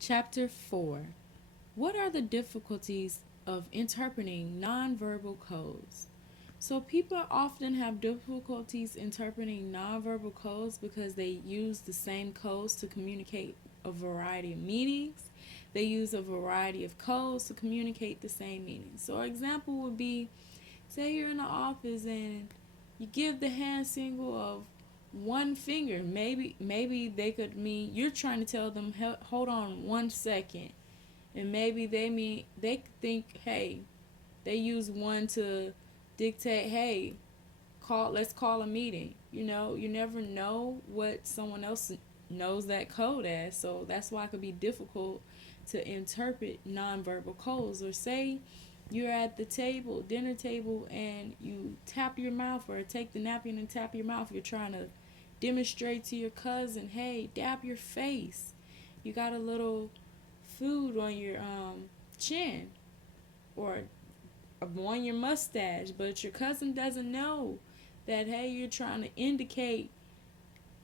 Chapter 4. What are the difficulties of interpreting nonverbal codes? So, people often have difficulties interpreting nonverbal codes because they use the same codes to communicate a variety of meanings. They use a variety of codes to communicate the same meaning. So, an example would be, say you're in the office and you give the hand signal of one finger. Maybe they could mean you're trying to tell them, hold on 1 second, and maybe they think, hey, they use one to dictate, hey, let's call a meeting. You never know what someone else knows that code as, so that's why it could be difficult to interpret nonverbal codes. Or say you're at the dinner table, and you tap your mouth, or take the napkin and tap your mouth. You're trying to demonstrate to your cousin, hey, dab your face. You got a little food on your chin, or on your mustache, but your cousin doesn't know that, hey, you're trying to indicate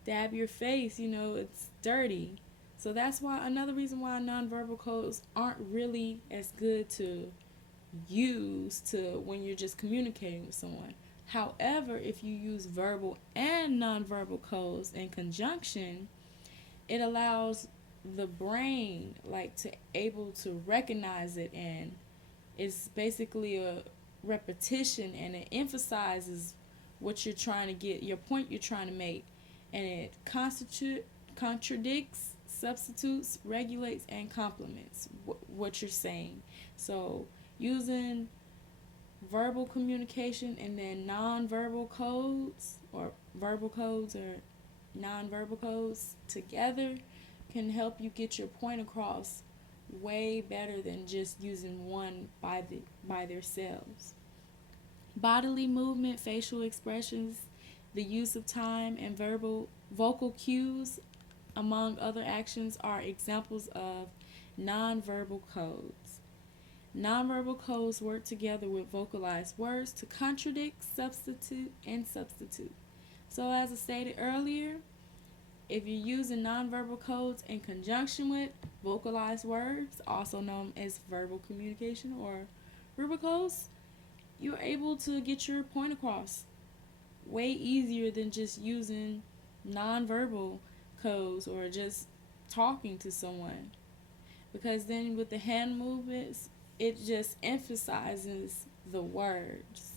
dab your face, it's dirty. So that's why another reason why nonverbal codes aren't really as good to use to when you're just communicating with someone. However, if you use verbal and nonverbal codes in conjunction, it allows the brain to able to recognize it, and it's basically a repetition, and it emphasizes what you're trying to get, your point you're trying to make, and it contradicts, substitutes, regulates, and complements what you're saying. So using verbal communication and then nonverbal codes, or verbal codes or nonverbal codes together, can help you get your point across way better than just using one by themselves. Bodily movement, facial expressions, the use of time, and vocal cues, among other actions, are examples of nonverbal codes. Nonverbal codes work together with vocalized words to contradict, substitute, and substitute. So, as I stated earlier, if you're using nonverbal codes in conjunction with vocalized words, also known as verbal communication or verbal codes, you're able to get your point across way easier than just using nonverbal codes or just talking to someone. Because then with the hand movements, it just emphasizes the words.